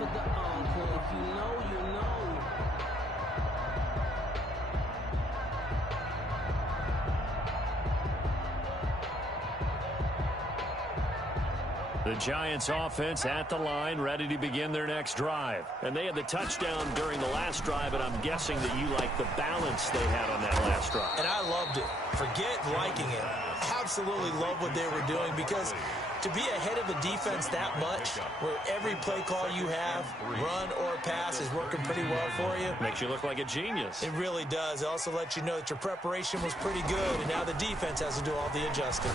for the encore. If you know, you know. The Giants offense at the line, ready to begin their next drive. And they had the touchdown during the last drive, and I'm guessing that you like the balance they had on that last drive. And I loved it. Forget liking it. Absolutely love what they were doing, because to be ahead of a defense that much, where every play call you have, run or pass, is working pretty well for you. Makes you look like a genius. It really does. It also lets you know that your preparation was pretty good, and now the defense has to do all the adjusting.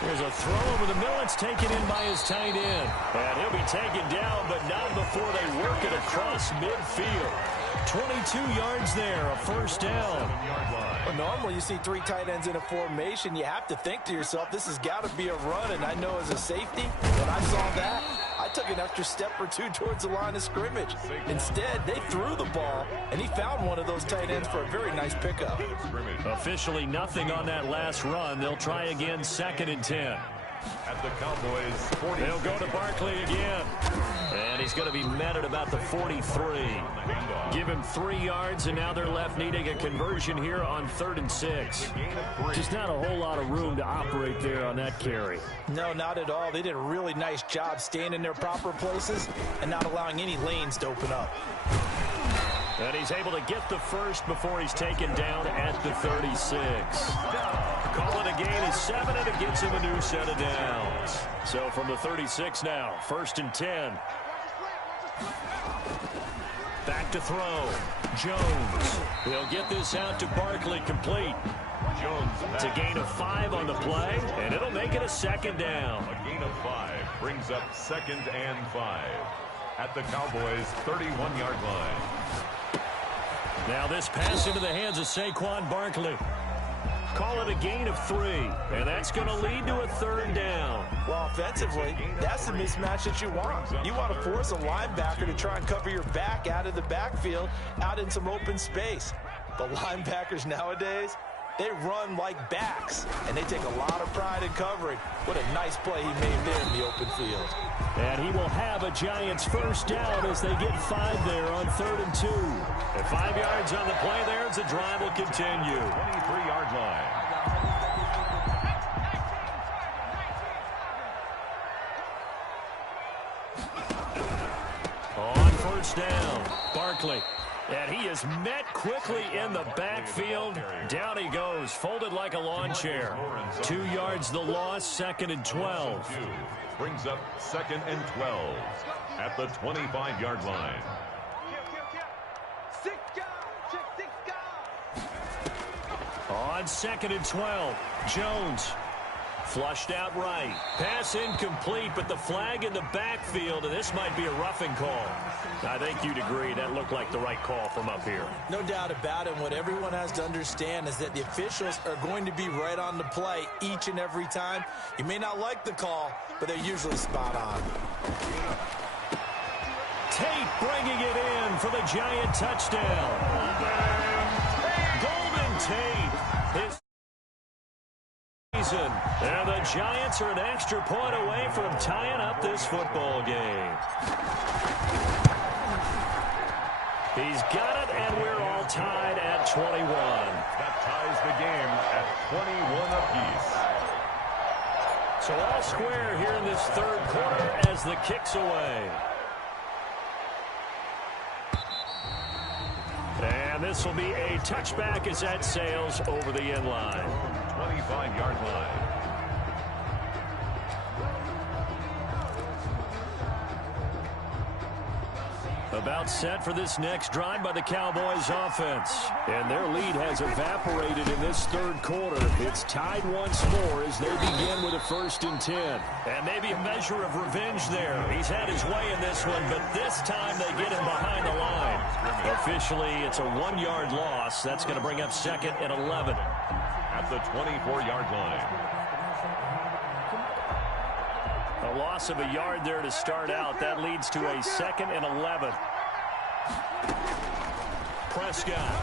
Here's a throw over the middle. It's taken in by his tight end. And he'll be taken down, but not before they work it across midfield. 22 yards there, a first down. Well, normally you see three tight ends in a formation. You have to think to yourself, this has got to be a run. And I know as a safety, when I saw that, I took an extra step or two towards the line of scrimmage. Instead, they threw the ball, and he found one of those tight ends for a very nice pickup. Officially nothing on that last run. They'll try again, 2nd and 10. At the Cowboys, 40. They'll go to Barkley again. And he's going to be met at about the 43. Give him 3 yards, and now they're left needing a conversion here on 3rd and 6. Just not a whole lot of room to operate there on that carry. No, not at all. They did a really nice job staying in their proper places and not allowing any lanes to open up. And he's able to get the first before he's taken down at the 36. Call it a gain of 7, and it gets him a new set of downs. So from the 36 now, 1st and 10. Back to throw. Jones. He'll get this out to Barkley, complete. Jones. It's a gain of 5 on the play, and it'll make it a 2nd down. A gain of 5 brings up 2nd and 5 at the Cowboys' 31-yard line. Now this pass into the hands of Saquon Barkley. Call it a gain of 3, and that's going to lead to a 3rd down. Well, offensively, that's the mismatch that you want. You want to force a linebacker to try and cover your back out of the backfield, out in some open space. But linebackers nowadays, they run like backs, and they take a lot of pride in covering. What a nice play he made there in the open field. And he will have a Giants first down as they get 5 there on 3rd and 2. And 5 yards on the play there as the drive will continue. 23-yard line. On first down, Barkley. And he is met quickly in the backfield. Down he goes, folded like a lawn chair. 2 yards the loss, 2nd and 12. Brings up 2nd and 12 at the 25-yard line. On 2nd and 12, Jones. Flushed out right. Pass incomplete, but the flag in the backfield, and this might be a roughing call. I think you'd agree that looked like the right call from up here. No doubt about it. What everyone has to understand is that the officials are going to be right on the play each and every time. You may not like the call, but they're usually spot on. Tate bringing it in for the Giant touchdown. Golden Tate. His season. And the Giants are an extra point away from tying up this football game. He's got it, and we're all tied at 21. That ties the game at 21 apiece. So all square here in this 3rd quarter as the kick's away. And this will be a touchback as that sails over the end line. 25-yard line. About set for this next drive by the Cowboys offense. And their lead has evaporated in this 3rd quarter. It's tied once more as they begin with a 1st and 10. And maybe a measure of revenge there. He's had his way in this one, but this time they get him behind the line. Officially, it's a 1-yard loss. That's going to bring up 2nd and 11. At the 24-yard line. A loss of a yard there to start out. That leads to a 2nd and 11. Prescott.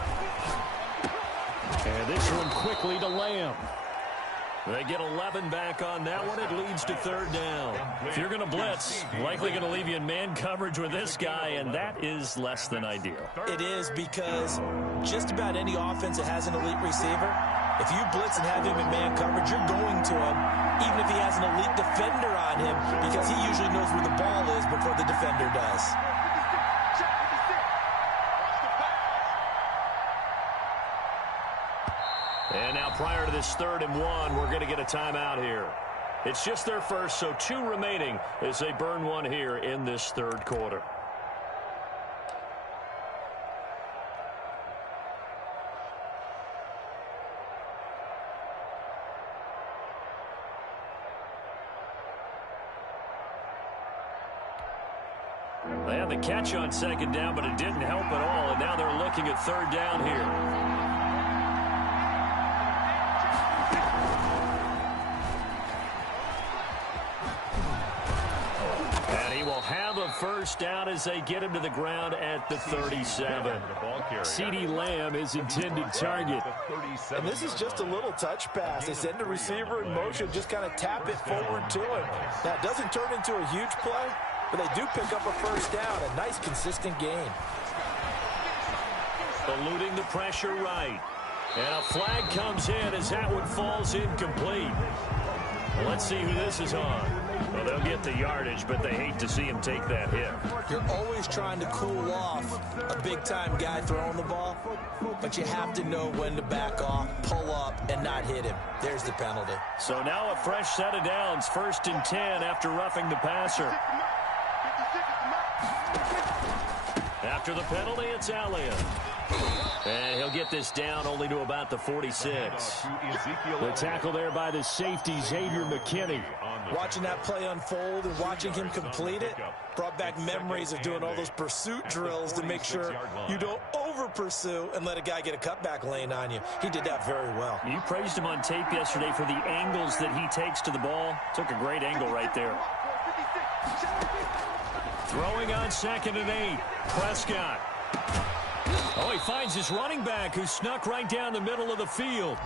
And this one quickly to Lamb. They get 11 back on that one. It leads to third down. If you're going to blitz, likely going to leave you in man coverage with this guy, and that is less than ideal. It is, because just about any offense that has an elite receiver, if you blitz and have him in man coverage, you're going to him, even if he has an elite defender on him, because he usually knows where the ball is before the defender does. And now prior to this 3rd and 1, we're going to get a timeout here. It's just their first, so 2 remaining as they burn one here in this 3rd quarter. They had the catch on 2nd down, but it didn't help at all, and now they're looking at 3rd down here. Have a first down as they get him to the ground at the 37. CeeDee Lamb is intended target. And this is just a little touch pass. They send a receiver in motion, just kind of tap it forward to him. Now, it doesn't turn into a huge play, but they do pick up a first down. A nice, consistent gain. Eluding the pressure right. And a flag comes in as that one falls incomplete. Well, let's see who this is on. Well, they'll get the yardage, but they hate to see him take that hit. You're always trying to cool off a big-time guy throwing the ball, but you have to know when to back off, pull up, and not hit him. There's the penalty. So now a fresh set of downs, 1st and 10 after roughing the passer. After the penalty, it's Elliott. And he'll get this down only to about the 46. The tackle there by the safety, Xavier McKinney. Watching that play unfold and watching him complete it brought back memories of doing all those pursuit drills to make sure you don't over-pursue and let a guy get a cutback lane on you. He did that very well. You praised him on tape yesterday for the angles that he takes to the ball. Took a great angle right there. Throwing on 2nd and 8. Prescott. Oh, he finds his running back who snuck right down the middle of the field.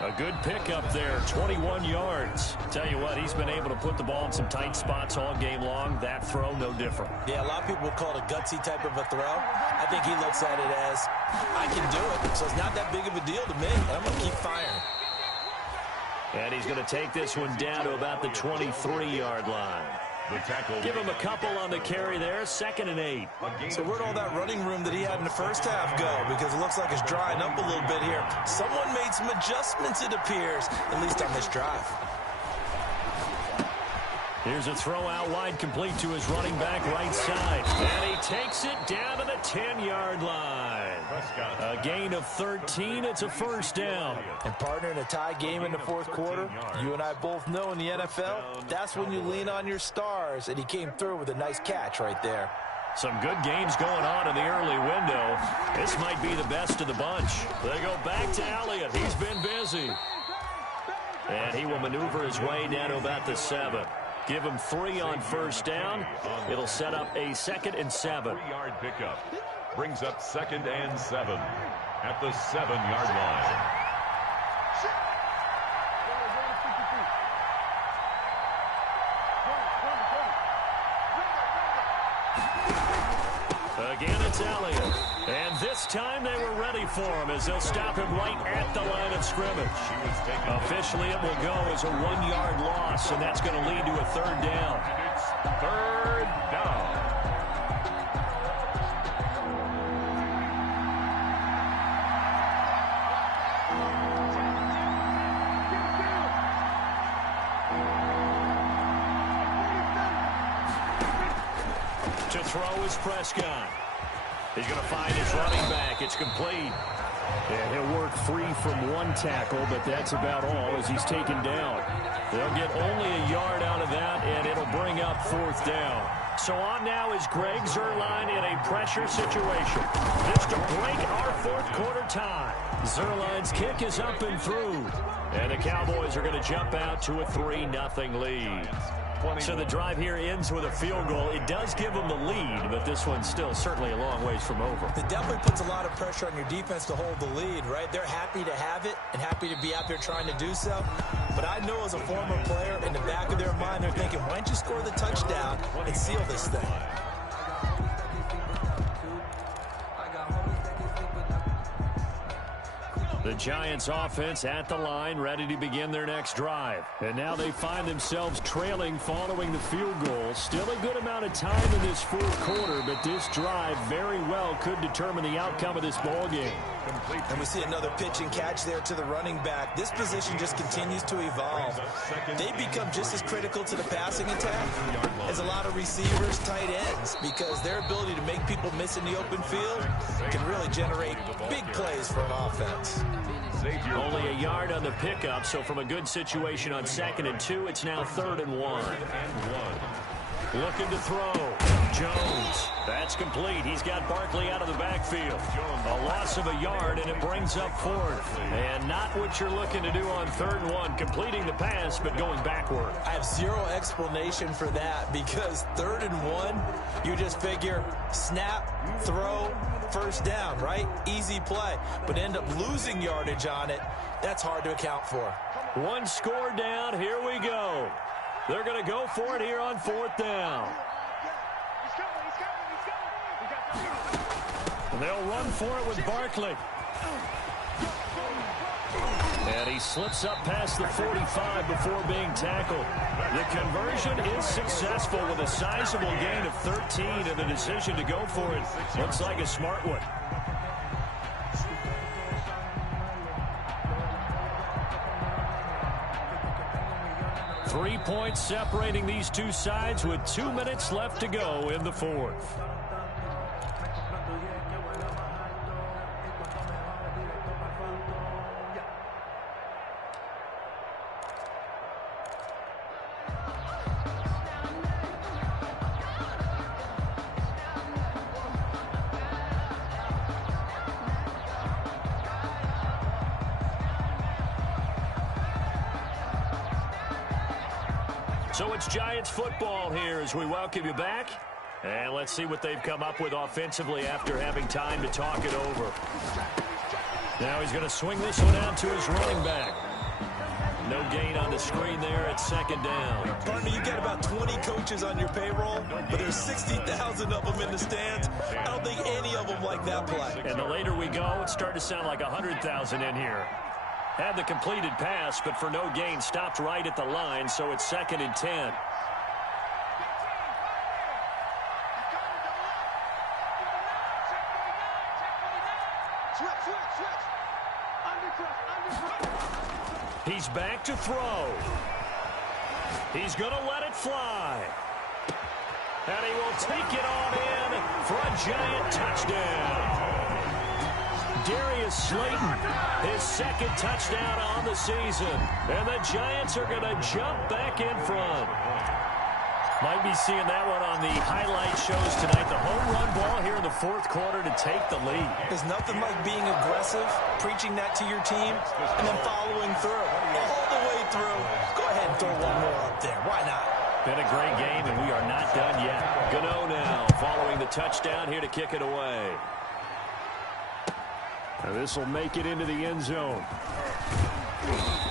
A good pickup there, 21 yards. Tell you what, he's been able to put the ball in some tight spots all game long. That throw, no different. Yeah, a lot of people would call it a gutsy type of a throw. I think he looks at it as, I can do it, so it's not that big of a deal to me. I'm going to keep firing. And he's going to take this one down to about the 23-yard line. Give him a couple on the carry there, 2nd and 8. So where'd all that running room that he had in the first half go? Because it looks like it's drying up a little bit here. Someone made some adjustments, it appears, at least on this drive. Here's a throw out wide, complete to his running back right side. And he takes it down to the 10-yard line. A gain of 13. It's a first down. And partner, in a tie game in the 4th quarter, you and I both know in the NFL, that's when you lean on your stars. And he came through with a nice catch right there. Some good games going on in the early window. This might be the best of the bunch. They go back to Elliott. He's been busy. And he will maneuver his way down to about the 7. Give him 3 on first down. It'll set up a 2nd and 7. 3-yard pickup. Brings up 2nd and 7 at the 7-yard line. Again, it's Elliott. And this time they were ready for him as they'll stop him right at the line of scrimmage. Officially, it will go as a 1-yard loss, and that's going to lead to a 3rd down. It's 3rd down. To throw is Prescott. He's going to find his running back. It's complete. And he'll work free from one tackle, but that's about all as he's taken down. They'll get only a yard out of that, and it'll bring up 4th down. So on now is Greg Zuerlein in a pressure situation. This to break our 4th quarter tie. Zuerlein's kick is up and through. And the Cowboys are going to jump out to a 3-0 lead. So the drive here ends with a field goal. It does give them the lead, but this one's still certainly a long ways from over. It definitely puts a lot of pressure on your defense to hold the lead, right? They're happy to have it and happy to be out there trying to do so. But I know as a former player, in the back of their mind, they're thinking, why don't you score the touchdown and seal this thing? The Giants offense at the line, ready to begin their next drive. And now they find themselves trailing following the field goal. Still a good amount of time in this fourth quarter, but this drive very well could determine the outcome of this ballgame. And we see another pitch and catch there to the running back. This position just continues to evolve. They become just as critical to the passing attack as a lot of receivers, tight ends, because their ability to make people miss in the open field can really generate big plays for an offense. Only a yard on the pickup, so from a good situation on 2nd and 2, it's now 3rd and 1. Looking to throw. Jones. That's complete. He's got Barkley out of the backfield. A loss of a yard, and it brings up 4th. And not what you're looking to do on 3rd and 1, completing the pass, but going backward. I have zero explanation for that, because 3rd and 1, you just figure snap, throw, first down, right? Easy play. But end up losing yardage on it. That's hard to account for. One score down. Here we go. They're going to go for it here on 4th down. And they'll run for it with Barkley. And he slips up past the 45 before being tackled. The conversion is successful with a sizable gain of 13, and the decision to go for it looks like a smart one. 3 points separating these two sides with 2 minutes left to go in the fourth. So it's Giants football here as we welcome you back. And let's see what they've come up with offensively after having time to talk it over. Now he's going to swing this one out to his running back. No gain on the screen there at 2nd down. Partner, you got about 20 coaches on your payroll, but there's 60,000 of them in the stands. I don't think any of them like that play. And the later we go, it's starting to sound like 100,000 in here. Had the completed pass, but for no gain, stopped right at the line, so it's 2nd and 10. He's back to throw. He's going to let it fly. And he will take it on in for a Giant touchdown. Darius Slayton, his 2nd touchdown on the season. And the Giants are going to jump back in front. Might be seeing that one on the highlight shows tonight. The home run ball here in the fourth quarter to take the lead. There's nothing like being aggressive, preaching that to your team, and then following through. All the way through. Go ahead and throw one more up there. Why not? Been a great game, and we are not done yet. Gano now following the touchdown here to kick it away. Now this will make it into the end zone.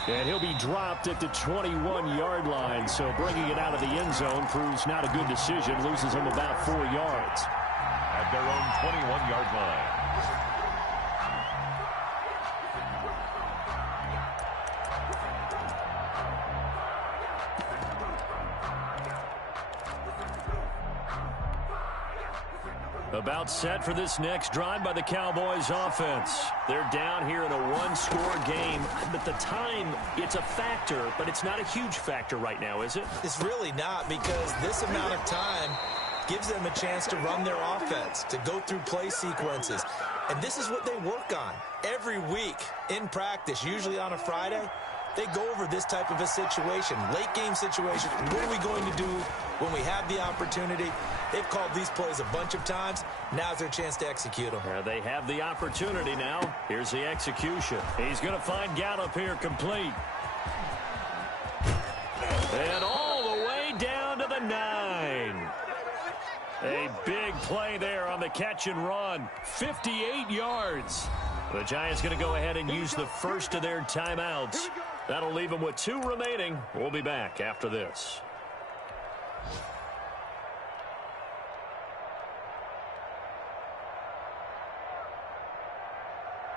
And he'll be dropped at the 21-yard line, so bringing it out of the end zone proves not a good decision. Loses him about 4 yards. At their own 21-yard line. About set for this next drive by the Cowboys offense. They're down here in a one-score game, but the time, it's a factor, but it's not a huge factor right now, is it? It's really not, because this amount of time gives them a chance to run their offense, to go through play sequences. And this is what they work on every week in practice, usually on a Friday. They go over this type of a situation, late game situation. What are we going to do when we have the opportunity? They've called these plays a bunch of times. Now's their chance to execute them. They have the opportunity now. Here's the execution. He's going to find Gallup here complete. And all the way down A big play there on the catch and run. 58 yards. The Giants going to go ahead and use the first of their timeouts. That'll leave them with 2 remaining. We'll be back after this.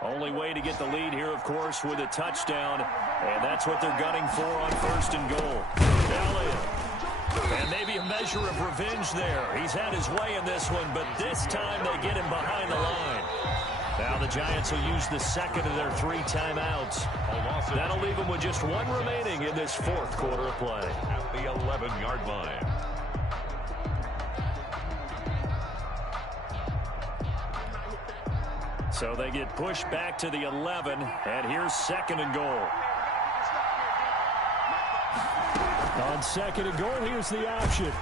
Only way to get the lead here, of course, with a touchdown. And that's what they're gunning for on 1st and goal. Elliott. And maybe a measure of revenge there. He's had his way in this one, but this time they get him behind the line. Now the Giants will use the second of their 3 timeouts. That'll leave them with just 1 remaining in this 4th quarter of play. At the 11-yard line. So they get pushed back to the 11, and here's 2nd and goal. On 2nd and goal, here's the option.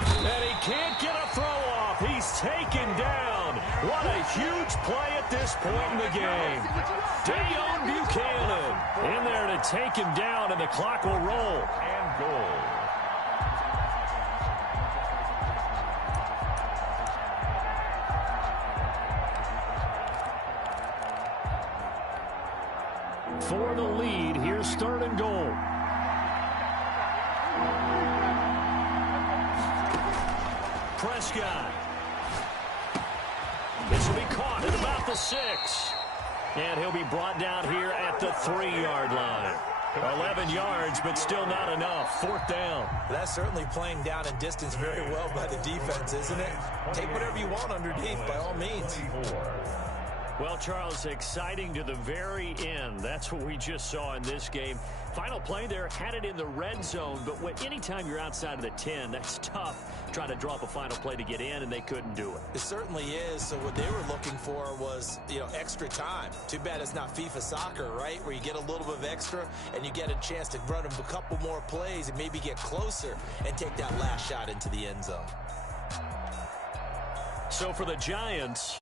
And he can't get a throw off. He's taken down. What a huge play at this point in the game. Dayon Buchanan in there to take him down, and the clock will roll. And goal. For the lead, here's 3rd and goal. Prescott. This will be caught at about the 6. And he'll be brought down here at the 3-yard line. 11 yards, but still not enough. 4th down. That's certainly playing down in distance very well by the defense, isn't it? Take whatever you want underneath, by all means. Well, Charles, exciting to the very end. That's what we just saw in this game. Final play there, had it in the red zone, but anytime you're outside of the 10, that's tough trying to draw up a final play to get in, and they couldn't do it. It certainly is. So what they were looking for was, extra time. Too bad it's not FIFA soccer, right, where you get a little bit of extra and you get a chance to run a couple more plays and maybe get closer and take that last shot into the end zone. So for the Giants,